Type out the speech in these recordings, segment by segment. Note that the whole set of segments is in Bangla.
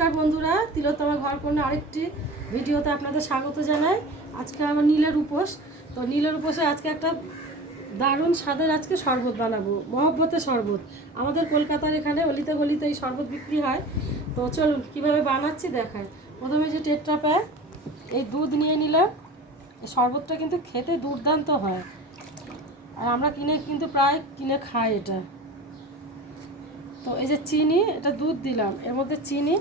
নমস্কার বন্ধুরা, তিলোত্তমা ঘরকন্যা আরেকটি ভিডিওতে আপনাদের স্বাগত জানাই। আজকে আমার নীলের উপোস। তো নীলের উপোসে আজকে একটা দারুণ স্বাদের আজকে শরবত বানাবো, মহব্বতের শরবত। আমাদের কলকাতার এখানে অলিতে গলিতে এই শরবত বিক্রি হয়। তো চলুন কীভাবে বানাচ্ছি দেখায়। প্রথমে যে টেট্রা প্যাক এই দুধ নিয়ে নিলাম। এই শরবতটা কিন্তু খেতে দুর্দান্ত হয়, আর আমরা কিন্তু প্রায় কিনে খাই এটা। তো এই যে চিনি, এটা দুধ দিলাম, এর মধ্যে চিনি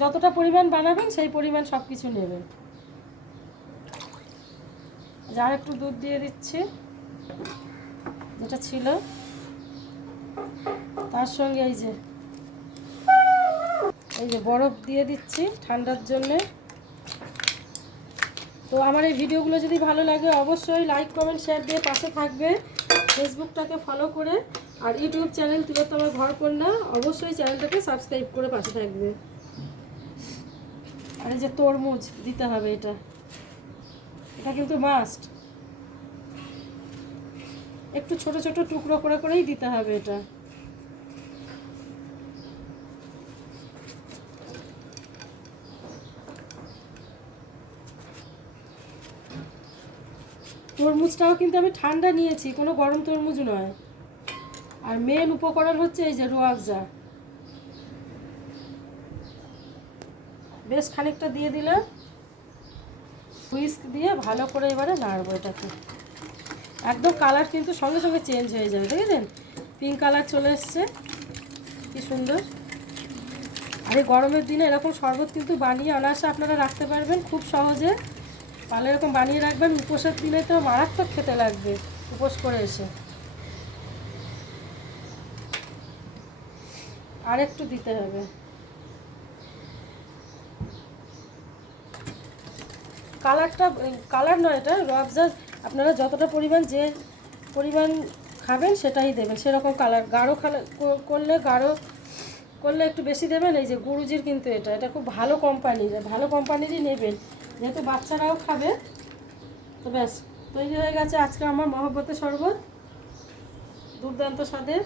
যতটা পরিমাণ বানাবেন সেই পরিমাণ সব কিছু নেবেন। আর একটু দুধ দিয়ে দিচ্ছি যেটা ছিল, তার সঙ্গে এই যে বরফ দিয়ে দিচ্ছি ঠান্ডার জন্যে। তো আমার এই ভিডিওগুলো যদি ভালো লাগে অবশ্যই লাইক কমেন্ট শেয়ার দিয়ে পাশে থাকবে। ফেসবুকটাকে ফলো করে আর ইউটিউব চ্যানেল তিলোত্তমা ঘরকন্যা অবশ্যই চ্যানেলটাকে সাবস্ক্রাইব করে পাশে থাকবে। আর এই যে তরমুজ দিতে হবে, এটা কিন্তু মাস্ট। একটু ছোট ছোট টুকরো করে করেই দিতে হবে এটা। তরমুজটাও কিন্তু আমি ঠান্ডা নিয়েছি, কোনো গরম তরমুজ নয়। আর মেন উপকরণ হচ্ছে এই যে রুয়াবজা, বেশ খানিকটা দিয়ে দিলাম। হুইস্ক দিয়ে ভালো করে এবারে নাড়বো এটাকে। একদম কালার কিন্তু সঙ্গে সঙ্গে চেঞ্জ হয়ে যাবে, দেখেছেন? পিঙ্ক কালার চলে এসছে, কি সুন্দর। আর এই গরমের দিনে এরকম শরবত কিন্তু বানিয়ে অনায়াসে আপনারা রাখতে পারবেন খুব সহজে। পারলে এরকম বানিয়ে রাখবেন, উপোসের দিনে তো মারাত্মক খেতে লাগবে উপোস করে এসে। আর একটু দিতে হবে। কালার নয়, এটা রুয়াবজা। আপনারা যতটা পরিমাণ যে পরিমাণ খাবেন সেটাই দেবেন, সেরকম কালার। গাঢ় করলে একটু বেশি দেবেন। এই যে গুরুজির কিন্তু এটা খুব ভালো কোম্পানিরই নেবেন, যেহেতু বাচ্চারাও খাবে। তো ব্যাস তৈরি হয়ে গেছে আজকে আমার মহব্বতের শরবত, দুর্দান্ত স্বাদের।